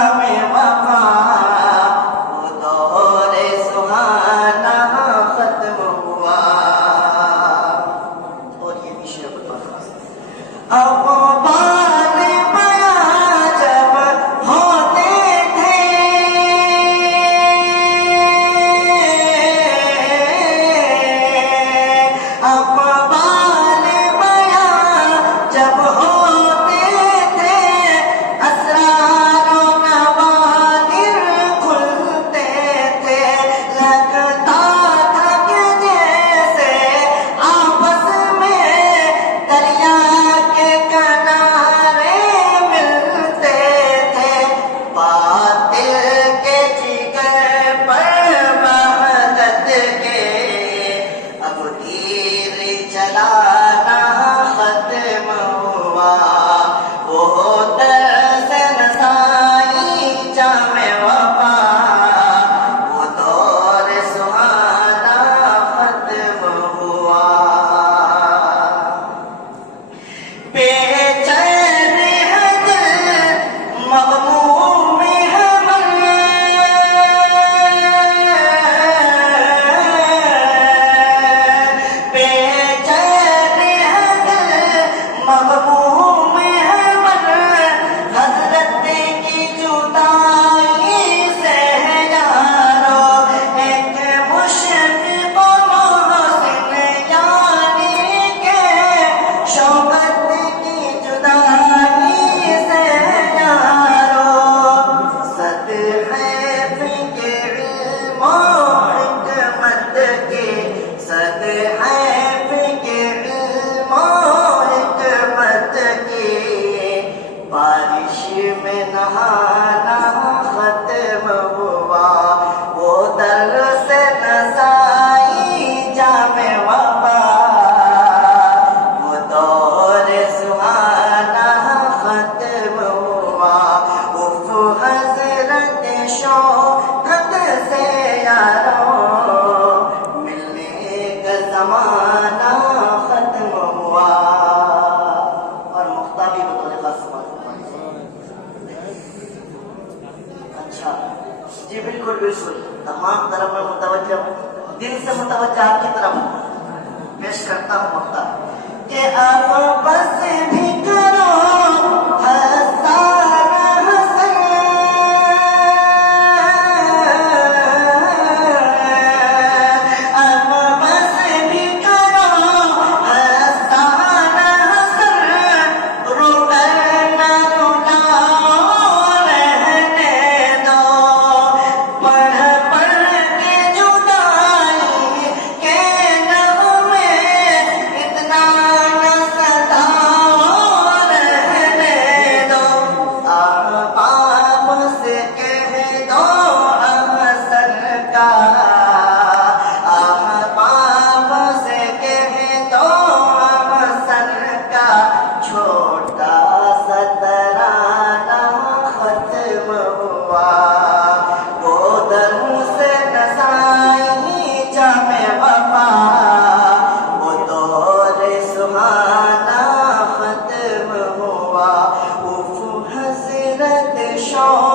जामे वफा वो दौर सुहाना खत्म हुआ। और ये भी शेर अक़बाल बयां जब होते थे, अक़बाल बयां जब होते थे, असरार व नवादिर खुलते थे। लगता था कि जैसे आपस में दरिया के किनारे मिलते थे। बातिल के जिगर पर वहदत के अब तीर चलाना खत्म हुआ। वो दर्स नसाई जामे वफा वो दौर सुहाना खत्म हुआ। बेचैन है दिल मग़मूम है मन, बेचैन है दिल मग़मूम है मन। हज़रत की जुदाई से है यारो एक मुशफ़िक़ व मोहसिन यानी के शौकत की जुदाई से है यारो। सद है फ़िक्र इल्म व हिकमत के, सद है फ़िक्र इल्म व हिकमत के। बारिश में नहाना खत्म हुआ वो दर्स नसाई जामे वफा वो दौर सुहाना खत्म हुआ। उफ हज़रत शौकत से यारो मिलने का ज़माना खत्म हुआ। और मुख्तारी बतौर खास अच्छा जी बिल्कुल बिल्कुल तमाम तरफ में मुतवज्जा दिल से मुतवज्जा आपकी तरफ पेश करता हूँ मुख्तार कि अब बस भी करो हज़ार हसन, अब बस भी करो हज़ार हसन। रुकर न रुलाओ रहने दो, पढ़ पढ़ के जुदाई के नग़मे इतना न सताओ रहने दो। अहबाब से कह दो अहसन का, अहबाब से कह दो अहसन का। छोटा सा तराना खत्म हुआ वो दरों से नसाई जामे वफा वो दौर सुहाना खत्म हुआ। उफ हज़रत शौकत